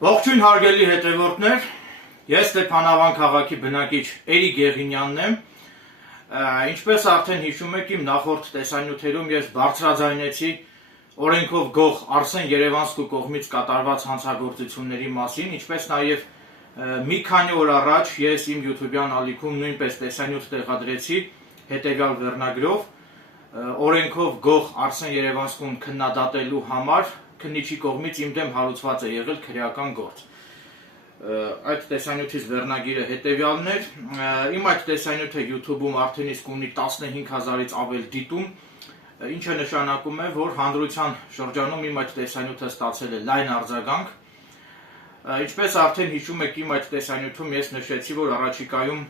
Ողջույն հարգելի հետևորդներ, ես Ստեփանավան քաղաքի բնակիչ Էրիկ Եղինյանն եմ, ինչպես արդեն հիշում եք իմ նախորդ տեսանյութերում ես բարձրաձայնեցի օրենքով գող Արսեն Երևանսկու կողմից կատարված հանցագործությունների մասին, ինչպես նաև մի քանի օր առաջ ես իմ YouTube-յան ալիքում նույնպես տեսանյութ տեղադրեցի հետևյալ վերնագրով օրենքով գող Արսեն Երևանսկուն քննադատելու համար քննիչի կողմից իմ դեմ հարուցված է եղել քրեական գործ։ Այդ տեսանյութից վերնագիրը հետևյալն էր, իմ այդ տեսանյութը YouTube-ում արդեն իսկ ունի 15,000-ից ավել դիտում, ինչը նշանակում է, որ հանրության շրջանում իմ այդ տեսանյութը ստացել է լայն արձագանք։ Ինչպես արդեն հիշում եք, իմ այդ տեսանյութում ես նշեցի, որ առաջիկայում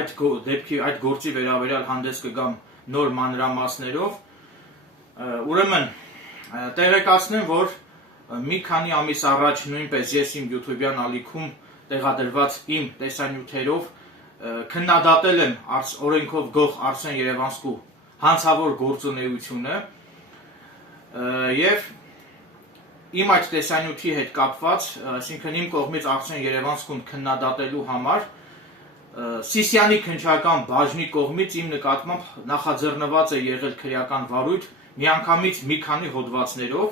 այդ գործի վերաբերյալ հանդես կգամ նոր մանրամասներով, ուրեմն տեղեկացնեմ, որ մի քանի ամիս առաջ նույնպես ես իմ YouTube-յան ալիքում տեղադրված իմ տեսանյութերով քննադատել եմ օրենքով գող Արսեն Երևանսկու հանցավոր գործունեությունը եւ իմ այդ տեսանյութի հետ կապված, այսինքն իմ կողմից Արսեն Երևանսկուն քննադատելու համար Սիսիանի քննչական բաժնի կողմից իմ նկատմամբ նախաձեռնված է եղել քրեական վարույթ միանգամից մի քանի հոդվածներով,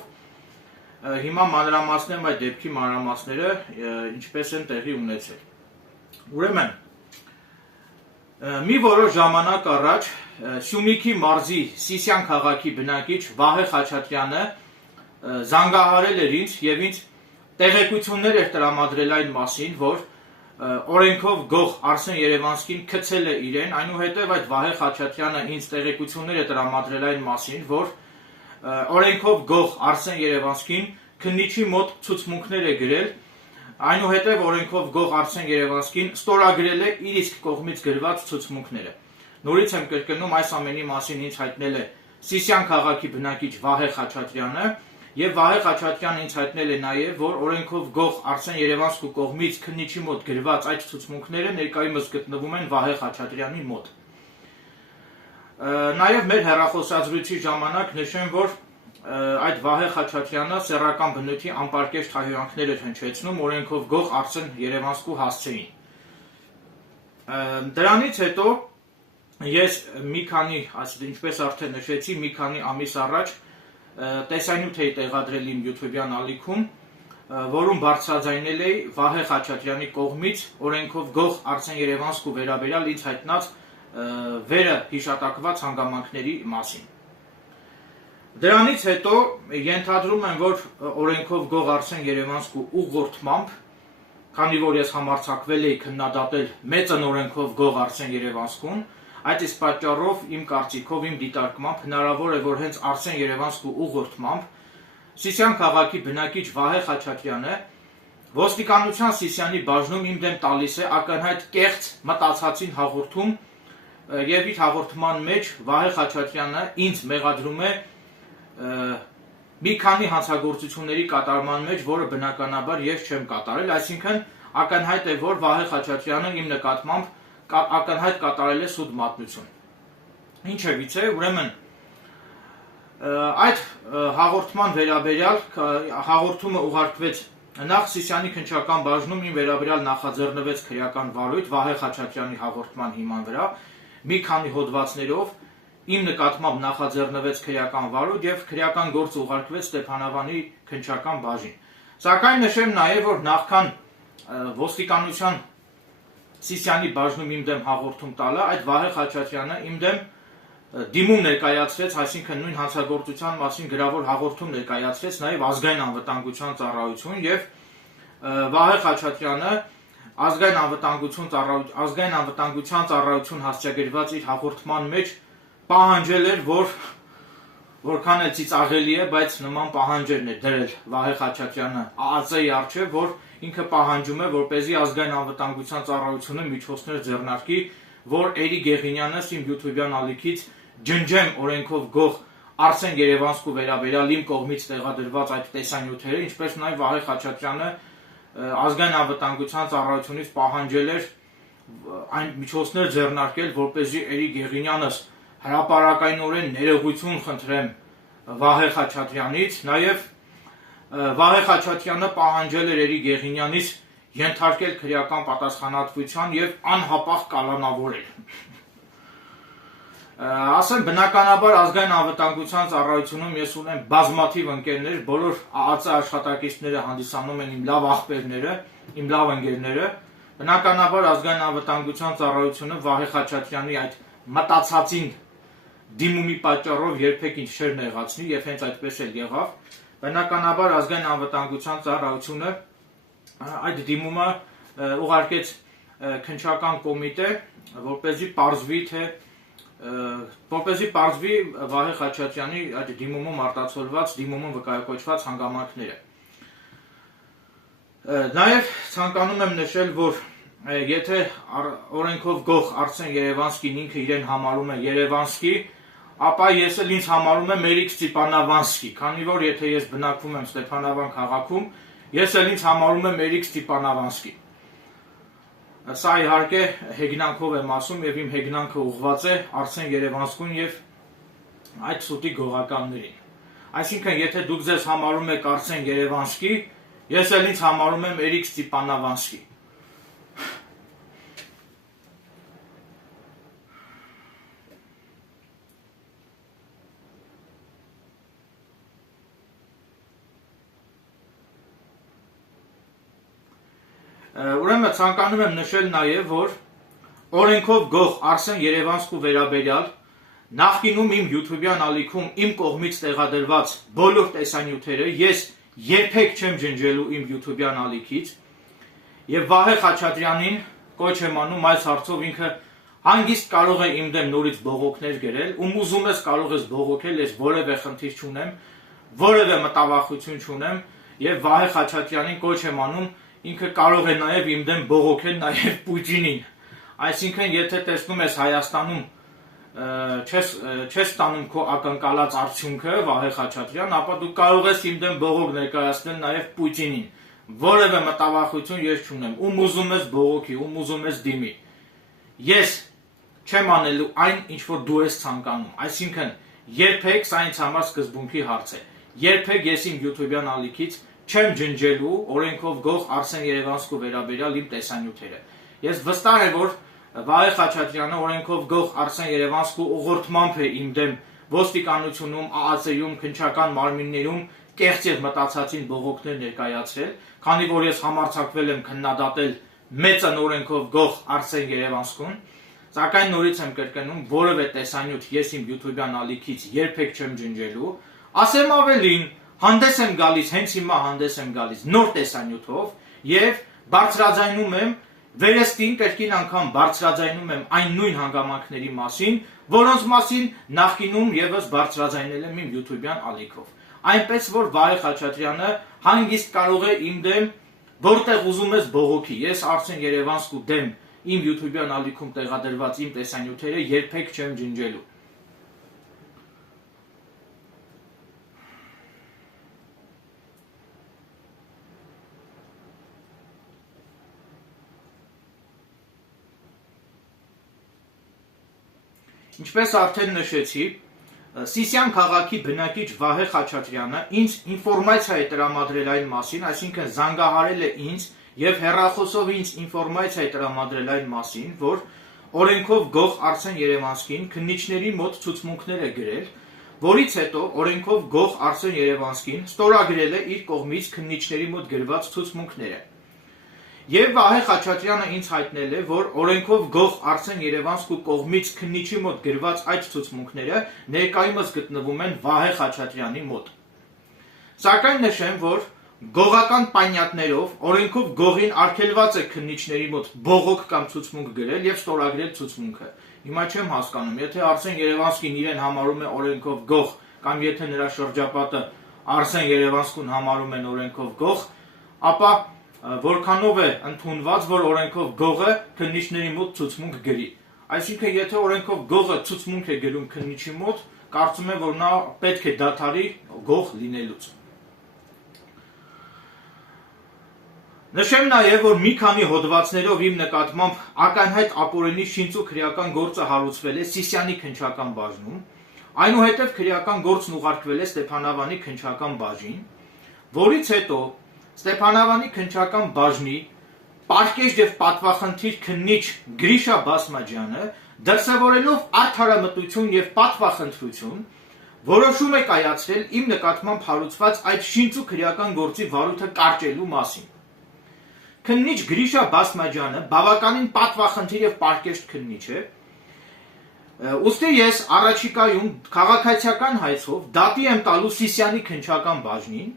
հիմա մանրամասնեմ այդ դեպքի մանրամասները, ինչպես են տեղի ունեցել։ Ուրեմն, մի որոշ ժամանակ առաջ Սյունիքի մարզի Սիսիան քաղաքի բնակիչ Վահե Խաչատրյանը զանգահարել էր ինձ եւ ինձ տեղեկություններ էր տրամադրել այն մասին, որ օրենքով գող Արսեն Երևանսկին գցել է իրեն, այնուհետև այդ Վահե Խաչատրյանը ինձ տեղեկություններ է տրամադրել այն մասին, որ օրենքով գող Արսեն Երևանսկին քննիչի մոտ ցուցմունքներ է գրել, այնուհետև օրենքով գող Արսեն Երևանսկին ստորագրել է իր իսկ կողմից գրված ցուցմունքները։ Նորից եմ կրկնում, այս ամենի մասին ինձ հայտնել է Սիսիան քաղաքի բնակիչ Վահե Խաչատրյանը, եւ Վահե Խաչատրյանը ինձ հայտնել է նաեւ, որ օրենքով գող Արսեն Երևանսկու կողմից քննիչի մոտ գրված այդ ցուցմունքները ներկայումս գտնվում են Վահե Խաչատրյանի մոտ։ Նաեւ մեր հեռախոսազրույցի ժամանակ նշեմ, որ այդ Վահե Խաչատրյանը սեռական բնույթի անպարկեշտ հայհոյանքներ էր հնչեցնում օրենքով գող Արսեն Երևանսկու հասցեին։ Դրանից հետո ես մի քանի, ինչպես արդեն նշեցի, մի քանի ամիս առաջ տեսանյութ էի տեղադրել իմ YouTube-յան ալիքում, որում բարձրաձայնել էի Վահե Խաչատրյանի կողմից օրենքով գող Արսեն Երևանսկու վերաբերյալ ինձ հայտնած վերը հիշատակված հանգամանքների մասին։ Դրանից հետո ենթադրում եմ, որ օրենքով գող Արսեն Երևանսկու ուղղորդմամբ, քանի որ ես համարձակվել էի քննադատել մեծն օրենքով գող Արսեն Երևանսկուն, այդ իսկ պատճառով իմ կարծիքով, իմ դիտարկմամբ հնարավոր է, որ հենց Արսեն Երևանսկու ուղղորդմամբ Սիսիան քաղաքի բնակիչ Վահե Խաչատրյանը ոստիկանության Սիսիանի բաժնում իմ դեմ տալիս է ակնհայտ կեղծ մտածածին հաղորդում եւ իր հաղորդման մեջ Վահե Խաչատրյանը ինձ մեղադրում է մի քանի հանցագործությունների կատարման մեջ, որը բնականաբար ես չեմ կատարել, այսինքն ակնհայտ է, որ Վահե Խաչատրյանը իմ նկատմամբ ակնհայտ կատարել է սուտ մատնություն։ Ինչևից է, ուրեմն այդ հաղորդման վերաբերյալ հաղորդումը ուղարկվեց նախ Սիսիանի քննչական բաժնում իմ վերաբերյալ նախաձեռնվեց քրեական վարույթ Վահե Խաչատրյանի հաղորդման հիման վրա, մի քանի հոդվածներով իմ նկատմամբ նախաձեռնվեց քրեական վարույթ եւ քրեական գործ ուղարկվեց Ստեփանավանի քննչական բաժին։ Սակայն նշեմ նաեւ, որ նախքան ոստիկանության Սիսիանի բաժնում իմ դեմ հաղորդում տալը, այդ Վահե Խաչատրյանը իմ դեմ դիմում ներկայացրեց, այսինքն նույն հանցագործության մասին գրավոր հաղորդում ներկայացրեց նաև ազգային անվտանգության ծառայություն եւ Վահե Խաչատրյանը ազգային անվտանգության ծառայություն հասցեագրված իր հաղորդման մեջ պահանջել էր, որ որքան էլ ծիծաղելի է, բայց նման պահանջերն է դրել Վահե Խաչատրյանը ԱԱԾ-ի առջև, որ ինքը պահանջում է, որպեսզի ազգային անվտանգության ծառայությունը միջոցներ ձեռնարկի, որ Էրիկ Եղինյանս իմ YouTube-յան ալիքից ջնջեմ օրենքով գող Արսեն Երևանսկու վերաբերյալ իմ կողմից տեղադրված այդ տեսանյութերը, ինչպես նաև Վահե Խաչատրյանը ազգային անվտանգության ծառայությունից պահանջել էր այն միջոցներ ձեռնարկել, որպեսզի Էրիկ Եղինյանս հրապարակայնորեն ներողություն խնդրեմ Վահե Խաչատրյանից, նաև Վահե Խաչատրյանը պահանջել էր Էրիկ Եղինյանից ենթարկել քրեական պատասխանատվության եւ անհապաղ կալանավորել։ Ասեմ, բնականաբար ազգային անվտանգության ծառայությունում ես ունեմ բազմաթիվ ընկերներ, բոլոր ԱԱԾ աշխատակիցները հանդիսանում են իմ լավ աղբերները, իմ լավ ընկերները։ Բնականաբար ազգային անվտանգության ծառայությունը Վահե Խաչատրյանի այդ մտածածին դիմումի պատճառով երբեք ինչ չէր նեղացնի եւ հենց այդպես էլ եղավ։ Բնականաբար ազգային անվտանգության ծառայությունը այդ դիմումը ուղարկեց քննչական կոմիտե, որպեսզի պարզվի Վահե Խաչատրյանի այդ դիմումում արտացոլված, դիմումում վկայակոչված հանգամանքները։ Նաև ցանկանում եմ նշել, որ եթե օրենքով գող Արսեն Երևանսկին ինքը իրեն համարում է Երևանսկի, ապա ես էլ ինձ համարում եմ Էրիկ Ստիպանավանսկի, քանի որ եթե ես բնակվում եմ Ստեփանավան քաղաքում, ես էլ ինձ համարում եմ Էրիկ Ստիպանավանսկի։ Սա իհարկե հեգնանքով եմ ասում եւ իմ հեգնանքը ուղղված է Արսեն Երևանսկուն եւ այդ սուտի գողականներին։ Այսինքն, եթե դուք ձեզ համարում եք Արսեն Երևանսկի, ես էլ ինձ համարում եմ Էրիկ Ստիպանավանսկի։ Ուրեմն ցանկանում եմ նշել նաև, որ օրենքով գող Արսեն Երևանսկու վերաբերյալ նախկինում իմ YouTube-յան ալիքում իմ կողմից տեղադրված բոլոր տեսանյութերը ես երբեք չեմ ջնջելու իմ YouTube-յան ալիքից եւ Վահե Խաչատրյանին կոչ եմ անում այս հարցով ինքը հանգիստ կարող է իմ դեմ նորից բողոքներ գրել, ում ուզում ես կարող ես բողոքել, ես որևէ խնդիր չունեմ, որևէ մտավախություն չունեմ եւ Վահե Խաչատրյանին կոչ եմ անում ինքը կարող է նաև իմ դեմ բողոքել նաև Պուտինին։ Այսինքն, եթե տեսնում ես Հայաստանում չես ստանում քո ակնկալած արդյունքը Վահե Խաչատրյան, ապա դու կարող ես իմ դեմ բողոք ներկայացնել նաև Պուտինին։ Որևէ մտավախություն ես չունեմ, ում ուզում ես բողոքի, ում ուզում ես դիմի։ Ես չեմ անելու այն, ինչ որ դու ես ցանկանում։ Այսինքն, երբեք սա ինձ համար սկզբունքի հարց է։ Երբեք ես իմ YouTube-յան ալիքից չեմ ջնջելու օրենքով գող Արսեն Երևանսկու վերաբերյալ իմ տեսանյութերը։ Ես վստահ եմ, որ Վահե Խաչատրյանը օրենքով գող Արսեն Երևանսկու ուղղորդմամբ է իմ դեմ ոստիկանությունում, ԱԱԾ-ում, քննչական մարմիններում կեղծ եւ մտածածին բողոքներ ներկայացրել, քանի որ ես համարձակվել եմ քննադատել մեծն օրենքով գող Արսեն Երևանսկուն, սակայն նորից եմ կրկնում, որևէ տեսանյութ ես իմ YouTube-յան ալիքից երբեք չեմ ջնջելու, ասեմ ավելին, հանդես եմ գալիս, հենց հիմա հանդես եմ գալիս նոր տեսանյութով եւ բարձրաձայնում եմ վերստին կրկին անգամ բարձրաձայնում եմ այն նույն հանգամանքների մասին, որոնց մասին նախկինում եւս բարձրաձայնել եմ իմ YouTube-յան ալիքով։ Այնպես որ Վահե Խաչատրյանը հանգիստ կարող է իմ դեմ որտեղ ուզում ես բողոքի։ Ես Արսեն Երևանսկու դեմ իմ YouTube-յան ալիքում տեղադրված իմ տեսանյութերը երբեք չեմ ջնջելու։ Ինչպես արդեն նշեցի, Սիսիան քաղաքի բնակիչ Վահե Խաչատրյանը ինձ ինֆորմացիա է տրամադրել այն մասին, այսինքն զանգահարել է ինձ եւ հեռախոսով ինձ ինֆորմացիա է տրամադրել այն մասին, որ օրենքով գող Արսեն Երևանսկին քննիչների մոտ ցուցմունքներ է գրել, որից հետո օրենքով գող Արսեն Երևանսկին ստորագրել է իր կողմից քննիչների մոտ գրված ցուցմունքները։ Եվ Վահե Խաչատրյանը ինձ հայտնել է, որ օրենքով գող Արսեն Երևանսկու կողմից քննիչի մոտ գրված այդ ցուցմունքները ներկայումս գտնվում են Վահե Խաչատրյանի մոտ։ Սակայն նշեմ, որ գողական պանյատներով օրենքով գողին արգելված է քննիչների մոտ բողոք կամ ցուցմունք գրել եւ ստորագրել ցուցմունքը։ Հիմա չեմ հասկանում, եթե Արսեն Երևանսկին իրեն համարում է օրենքով գող կամ եթե նրա շրջապատը Արսեն Երևանսկուն համարում են օրենքով գող, ապա որքանով է ընդունված, որ օրենքով գողը քննիչների մոտ ցուցմունք գրի։ Այսինքն, եթե օրենքով գողը ցուցմունք է գրում քննիչի մոտ, կարծում եմ, որ նա պետք է դադարի գող լինելուց։ Նշեմ նաև, որ մի քանի հոդվածներով իմ նկատմամբ ակնհայտ ապօրինի շինծու քրեական գործը հարուցվել է Սիսիանի քննչական բաժնում, այնուհետև քրեական գործն ուղարկվել է Ստեփանավանի քննչական բաժին, որից հետո Ստեփանավանի քննչական բաժնի պարկեշտ եւ պատվախնդիր քննիչ Գրիշա Բասմաջյանը դրսևորելով արդարամտություն եւ պատվախնդրություն որոշում է կայացրել իմ նկատմամբ հարուցված այդ շինծու քրեական գործի վարույթը կարճելու մասին։ Քննիչ Գրիշա Բասմաջյանը բավականին պատվախնդիր եւ պարկեշտ քննիչ է, ուստի ես առաջիկայում քաղաքացիական հայցով դատի եմ տալու Սիսիանի քննչական բաժնին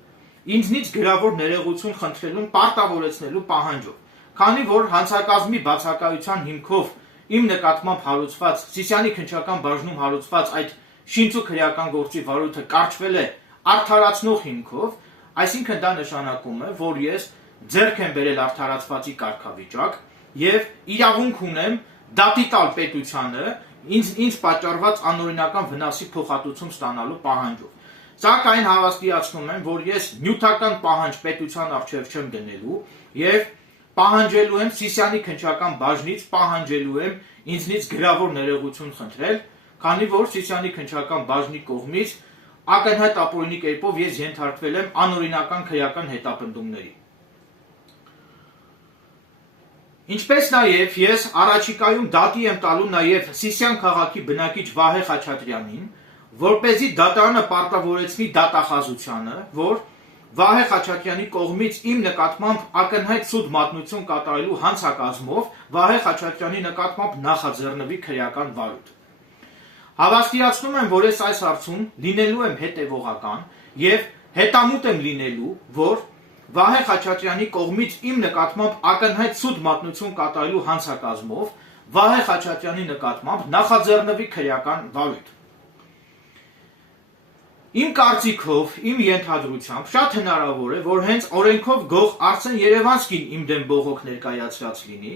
ինձնից գրավոր ներողություն խնդրելուն պարտավորեցնելու պահանջով, քանի որ հանցակազմի բացակայության հիմքով իմ նկատմամբ հարուցված Սիսիանի քննչական բաժնում հարուցված այդ շինծու քրեական գործի վարույթը կարճվել է արդարացնող հիմքով, այսինքն դա նշանակում է, որ ես ձեռք եմ բերել արդարացվածի կարգավիճակ եւ իրավունք ունեմ դատի տալ պետությանը ինձ պատճառված անօրինական վնասի փոխհատուցում ստանալու պահանջով։ Սակայն հավաստիացնում եմ, որ ես նյութական պահանջ պետության առջև չեմ դնելու եւ պահանջելու եմ Սիսիանի քննչական բաժնից պահանջելու եմ ինձնից գրավոր ներողություն խնդրել, քանի որ Սիսիանի քննչական բաժնի կողմից ակնհայտ ապօրինի կերպով ես ենթարկվել եմ անօրինական քրեական հետապնդումների։ Ինչպես նաև ես առաջիկայում դատի եմ տալու նաև Սիսիան քաղաքի բնակիչ Վահե Խաչատրյանին, որպեսզի դատարանը պարտավորեցնի դատախազությանը, որ Վահե Խաչատրյանի կողմից իմ նկատմամբ ակնհայտ սուտ մատնություն կատարելու հանցակազմով Վահե Խաչատրյանի նկատմամբ նախաձեռնվի քրեական վարույթ։ Հավաստիացնում եմ, որ ես այս հարցում լինելու եմ հետևողական եւ հետամուտ եմ լինելու, որ Վահե Խաչատրյանի կողմից իմ նկատմամբ ակնհայտ սուտ մատնություն կատարելու հանցակազմով Վահե Խաչատրյանի նկատմամբ նախաձեռնվի քրեական վարույթ։ Իմ կարծիքով, իմ ենթադրությամբ շատ հնարավոր է, որ հենց օրենքով գող Արսեն Երևանսկին իմ դեմ բողոք ներկայացրած լինի,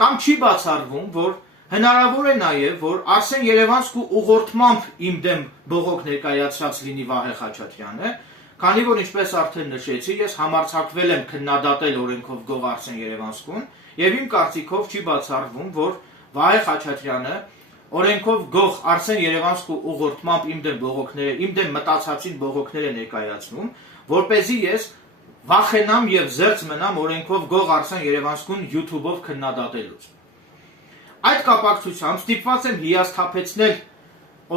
կամ չի բացառվում, որ հնարավոր է նաև, որ Արսեն Երևանսկու ուղղորդմամբ իմ դեմ բողոք ներկայացրած լինի Վահե Խաչատրյանը, քանի որ ինչպես արդեն նշեցի, ես համարձակվել եմ քննադատել օրենքով գող Արսեն Երևանսկուն, եւ իմ կարծիքով չի բացառվում, որ Վահե Խաչատրյանը օրենքով գող Արսեն Երևանսկու ուղղորդմամբ իմ դեմ մտածածին բողոքներ է ներկայացնում, որպեսզի ես վախենամ եւ զերծ մնամ օրենքով գող Արսեն Երևանսկուն YouTube-ով քննադատելուց։ Այդ կապակցությամբ ստիպված եմ հիասթափեցնել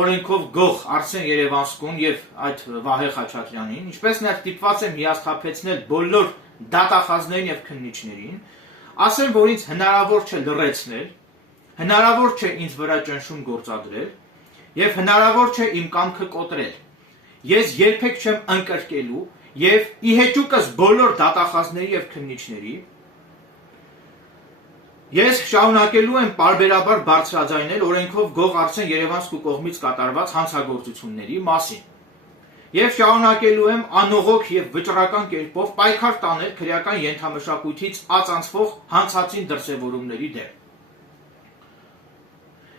օրենքով գող Արսեն Երևանսկուն եւ այդ Վահե Խաչատրյանին, ինչպես նաեւ ստիպված եմ հիասթափեցնել բոլոր դատախազներին եւ քննիչներին, ասեմ, որ ինձ հնարավոր չէ լռեցնել, հնարավոր չէ ինձ վրա ճնշում գործադրել եւ հնարավոր չէ իմ կամքը կոտրել։ Ես երբեք չեմ ընկրկելու եւ ի հեճուկս բոլոր դատախազների եւ քննիչների ես շարունակելու եմ պարբերաբար բարձրաձայնել օրենքով գող Արսեն Երևանսկու կողմից կատարված հանցագործությունների մասին եւ շարունակելու եմ անողոք եւ վճռական կերպով պայքար տանել քրեական ենթամշակույթից ածանցվող հանցածին դրսևորումների դեմ։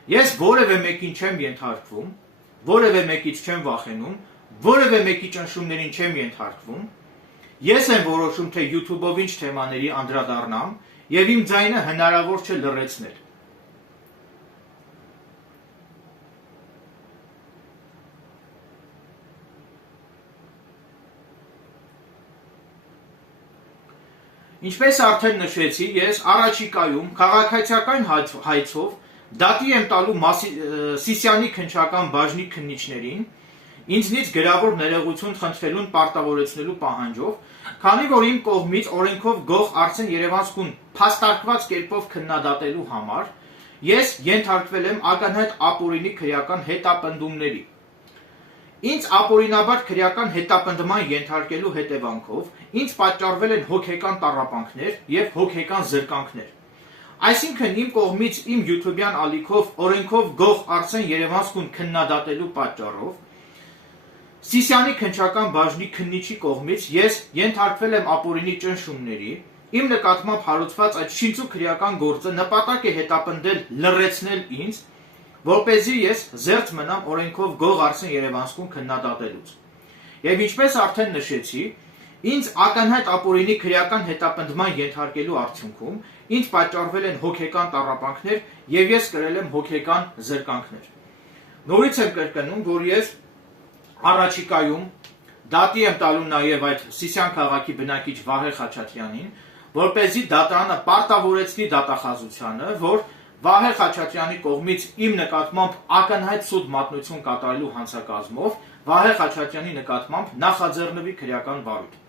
Ես որևէ մեկին չեմ ենթարկվում, որևէ մեկից չեմ վախենում, որևէ մեկի ճնշումներին չեմ ենթարկվում։ Ես եմ որոշում, թե YouTube-ով ինչ թեմաների անդրադառնամ եւ իմ ձայնը հնարավոր չէ լռեցնել։ Ինչպես արդեն նշեցի, ես առաջիկայում քաղաքացիական հայցով դատի եմ տալու Սիսիանի քննչական բաժնի քննիչներին ինձնից գրավոր ներողություն խնդրելուն պարտավորեցնելու պահանջով, քանի որ իմ կողմից օրենքով գող Արսեն Երևանսկուն փաստարկված կերպով քննադատելու համար ես ենթարկվել եմ ակնհայտ ապօրինի քրեական հետապնդումների։ Ինձ ապօրինաբար քրեական հետապնդման ենթարկելու հետևանքով ինձ պատճառվել են հոգեկան տառապանքներ եւ հոգեկան զրկանքներ։ Այսինքն իմ կողմից իմ YouTube-յան ալիքով օրենքով գող Արսեն Երևանսկուն քննադատելու պատճառով Սիսիանի քննչական բաժնի քննիչի կողմից ես ենթարկվել եմ ապօրինի ճնշումների, իմ նկատմամբ հարուցված այդ շինծու քրեական գործը նպատակ է հետապնդել լռեցնել ինձ, որպեսզի ես զերծ մնամ օրենքով գող Արսեն Երևանսկուն քննադատելուց։ Եվ ինչպես արդեն նշեցի, ինձ ակնհայտ ապօրինի քրեական հետապնդման ենթարկելու արդյունքում ինձ պատճառվել են հոգեկան տառապանքներ եւ ես կրել եմ հոգեկան զրկանքներ։ Նորից եմ կրկնում, որ ես առաջիկայում դատի եմ տալու նաև այդ Սիսիան քաղաքի բնակիչ Վահե Խաչատրյանին, որպեսզի դատարանը պարտավորեցնի դատախազությանը, որ Վահե Խաչատրյանի կողմից իմ նկատմամբ ակնհայտ սուտ մատնություն կատարելու հանցակազմով Վահե Խաչատրյանի նկատմամբ նախաձեռնվի քրեական վարույթ։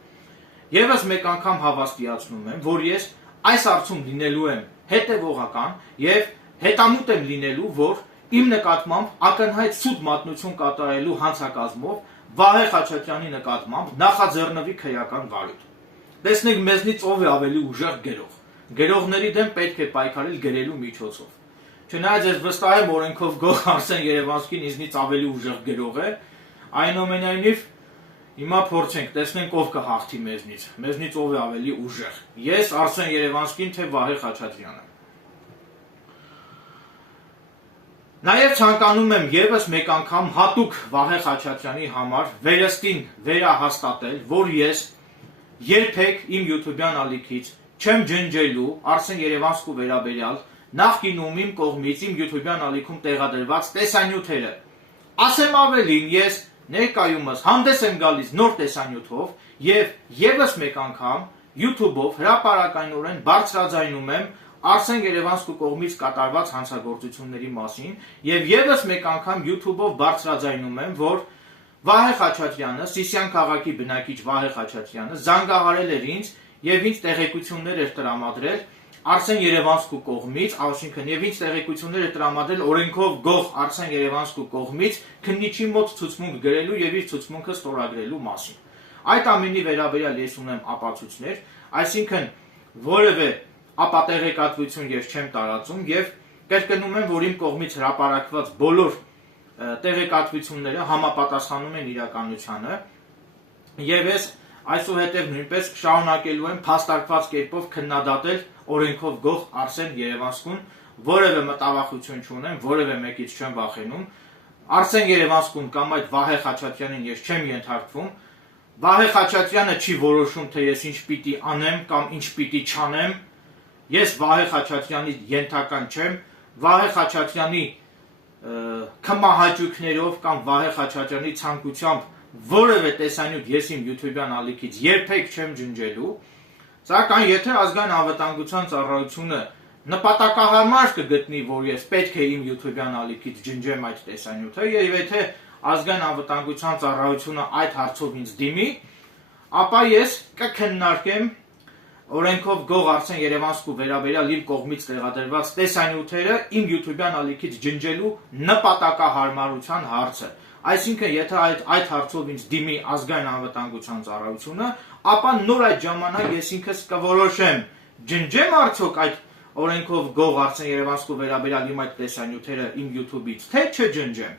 Եվս մեկ անգամ հավաստիացնում եմ, որ ես այս հարցում լինելու եմ հետևողական եւ հետամուտ եմ լինելու, որ իմ նկատմամբ ակնհայտ սուտ մատնություն կատարելու հանցակազմով Վահե Խաչատրյանի նկատմամբ նախաձեռնվի քրեական վարույթ։ Տեսնենք մեզնից ով է ավելի ուժեղ գրող։ Գրողների դեմ պետք է պայքարել գրելու միջոցով։ Չնայած ես վստահ եմ օրենքով գող Արսեն Երևանսկին ինձնից ավելի ուժեղ գրող է, այնուամենայնիվ հիմա փորձենք, տեսնենք ով կհաղթի մեզնից ով է ավելի ուժեղ։ Ես Արսեն Երևանսկին, թե Վահե Խաչատրյանը։ Նաև ցանկանում եմ եւս մեկ անգամ հատուկ Վահե Խաչատրյանի համար վերստին վերահաստատել, որ ես երբեք իմ YouTube-յան ալիքից չեմ ջնջելու Արսեն Երևանսկու վերաբերյալ նախկինում իմ կողմից իմ YouTube-յան ալիքում տեղադրված տեսանյութերը։ Ասեմ ավելին, ես ներկայումս հանդես եմ գալիս նոր տեսանյութով եւ եւս մեկ անգամ YouTube-ով հրապարակայնորեն բարձրաձայնում եմ Արսեն Երևանսկու կողմից կատարված հանցագործությունների մասին եւ եւս մեկ անգամ YouTube-ով բարձրաձայնում եմ, որ Վահե Խաչատրյանը, Սիսիան քաղաքի բնակիչ Վահե Խաչատրյանը զանգահարել էր ինձ եւ ինձ տեղեկություններ էր տրամադրել Արսեն Երևանսկու կողմից, այսինքն եւ ինձ տեղեկություններ էր տրամադրել օրենքով գող Արսեն Երևանսկու կողմից քննիչի մոտ ցուցմունք գրելու եւ իր ցուցմունքը ստորագրելու մասին։ Այդ ամենի վերաբերյալ ես ունեմ ապացույցներ, այսինքն որևէ ապատեղեկատվություն ես չեմ տարածում եւ կրկնում եմ, որ իմ կողմից հրապարակված բոլոր տեղեկատվությունները համապատասխանում են իրականությանը եւ ես այսուհետև նույնպես շարունակելու եմ փաստարկված կերպով քննադատել օրենքով գող Արսեն Երևանսկուն, որևէ մտավախություն չունեմ, որևէ մեկից չեմ վախենում։ Արսեն Երևանսկուն կամ այդ Վահե Խաչատրյանին ես չեմ ենթարկվում։ Վահե Խաչատրյանը չի որոշում, թե ես ինչ պիտի անեմ կամ ինչ պիտի չանեմ։ Ես Վահե Խաչատրյանի ենթական չեմ, Վահե Խաչատրյանի քմահաճույքներով կամ Վահե Խաչատրյանի ցանկությամբ որևէ տեսանյութ ես իմ YouTube-յան ալիքից երբեք չեմ ջնջելու, սակայն եթե ազգային անվտանգության ծառայությունը նպատակահարմար կգտնի, որ ես պետք է իմ YouTube-յան ալիքից ջնջեմ այդ տեսանյութը, եւ եթե ազգային անվտանգության ծառայությունը այդ հարցով ինձ դիմի, ապա ես կքննարկեմ օրենքով գող Արսեն Երևանսկու վերաբերյալ իր կողմից տեղադրված տեսանյութերը իմ YouTube-յան ալիքից ջնջելու նպատակահարմարության հարցը։ Այսինքն, եթե այդ հարցով ինձ դիմի ազգային անվտանգության ծառայությունը, ապա նոր այդ ժամանակ ես ինքս կորոշեմ ջնջեմ արդյոք այդ օրենքով գող Արսեն Երևանսկու վերաբերյալ իմ այդ տեսանյութերը իմ YouTube-ից, թե չջնջեմ։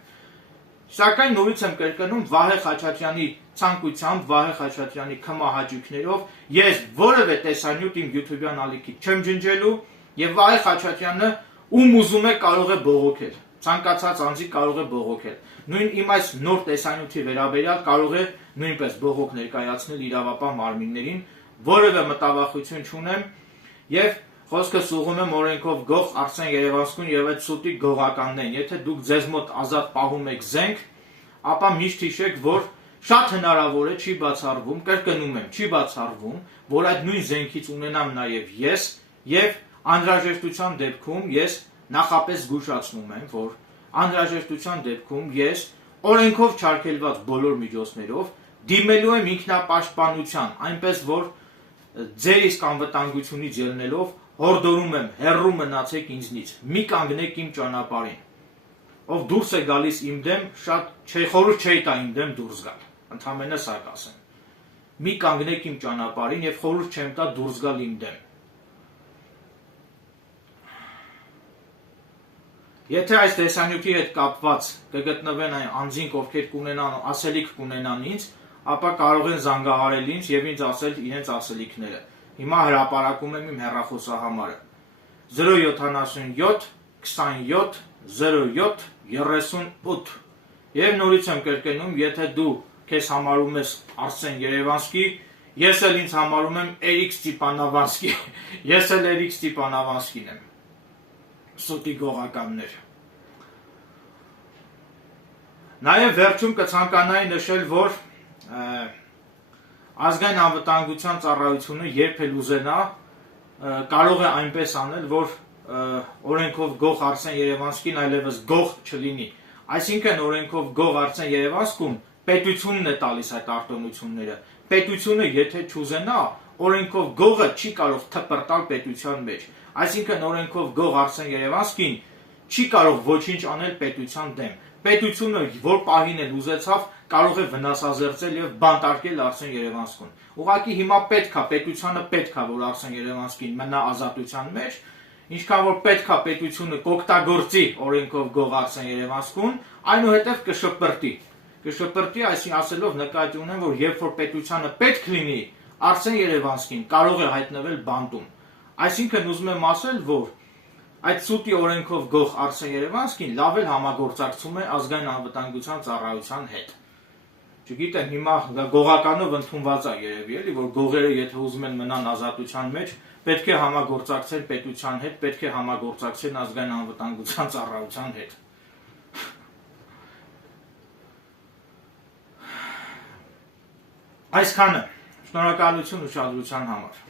Սակայն նորից եմ կրկնում, Վահե Խաչատրյանի ցանկությամբ, Վահե Խաչատրյանի քմահաճույքներով ես որևէ տեսանյութ իմ YouTube-յան ալիքից չեմ ջնջելու եւ Վահե Խաչատրյանը ում ուզում է կարող է բողոքել։ Ցանկացած անձի կարող է բողոքել։ Նույն իմ այս նոր տեսանյութի վերաբերյալ կարող է նույնպես բողոք ներկայացնել իրավապահ մարմիններին, որևէ մտավախություն չունեմ եւ խոսքս ուղղում եմ օրենքով գող Արսեն Երևանսկուն եւ այդ սուտի գողականներին։ Եթե դուք ձեզ մոտ ազատ պահում եք զենք, ապա միշտ հիշեք, որ շատ հնարավոր է, չի բացառվում, կրկնում եմ, չի բացառվում, որ այդ նույն զենքից ունենամ նաեւ ես եւ անհրաժեշտության դեպքում ես նախապես զգուշացնում եմ, որ անհրաժեշտության դեպքում ես օրենքով չարգելված բոլոր միջոցներով դիմելու եմ ինքնապաշտպանության, այնպես որ ձեր իսկ անվտանգությունից ելնելով հորդորում եմ հեռու մնացեք ինձնից, մի կանգնեք իմ ճանապարհին։ Ով դուրս է գալիս իմ դեմ, շատ խորհուրդ չէի տա իմ դեմ դուրս գալ, ընդհանրապես սա կասեմ։ Մի կանգնեք իմ ճանապարհին եւ խորհուրդ չեմ տա դուրս գալ իմ դեմ։ Եթե այս տեսանյութի հետ կապված կգտնվեն այն անձինք, ովքեր կունենան ասելիք կունենան ինձ, ապա կարող են զանգահարել ինձ եւ ինձ ասել իրենց ասելիքները։ Հիմա հրապարակում եմ իմ հեռախոսահամարը 077 27 07 38 եւ նորից եմ կրկնում, եթե դու քեզ համարում ես Արսեն Երևանսկի, ես էլ ինձ համարում եմ Էրիկ Ստիպանավանսկի, ես էլ Էրիկ Ստիպանավանսկին եմ։ Սուտի գողականներ։ Նաև վերջում կցանկանայի նշել, որ ազգային անվտանգության ծառայությունը երբ էլ ուզենա կարող է այնպես անել, որ օրենքով գող Արսեն Երևանսկին այլևս գող չլինի։ Այսինքն օրենքով գող Արսեն Երևանսկուն պետությունն է տալիս այդ արտոնությունները։ Պետությունը եթե չուզենա, օրենքով գողը չի կարող թպրտալ պետության մեջ։ Այսինքն օրենքով գող Արսեն Երևանսկին չի կարող ոչինչ անել պետության դեմ։ Պետությունը որ պահին էլ ուզեցավ, կարող է վնասազերծել եւ բանտարկել Արսեն Երևանսկուն։ Ուղղակի հիմա պետությանը պետք է որ Արսեն Երևանսկին մնա ազատության մեջ, ինչքան որ պետք է պետությունը կօգտագործի օրենքով գող Արսեն Երևանսկուն, այնուհետև կշպրտի, այսինքն ասելով նկատի ունեմ, որ երբ որ պետությանը պետք լինի, Արսեն Երևանսկին կարող է հայտնվել բանտում։ Այսինքն ուզում եմ ասել, որ այդ սուտի օրենքով գող Արսեն Երևանսկին լավ էլ համագործակցում է ազգային անվտանգության ծառայության հետ։ Չգիտեմ, հիմա գողականով ընդունված է երևի էլի, որ գողերը եթե ուզում են մնան ազատության մեջ, պետք է համագործակցեն պետության հետ, պետք է համագործակցեն ազգային անվտանգության ծառայության հետ։ Այսքանը, շնորհակալություն ուշադրության համար։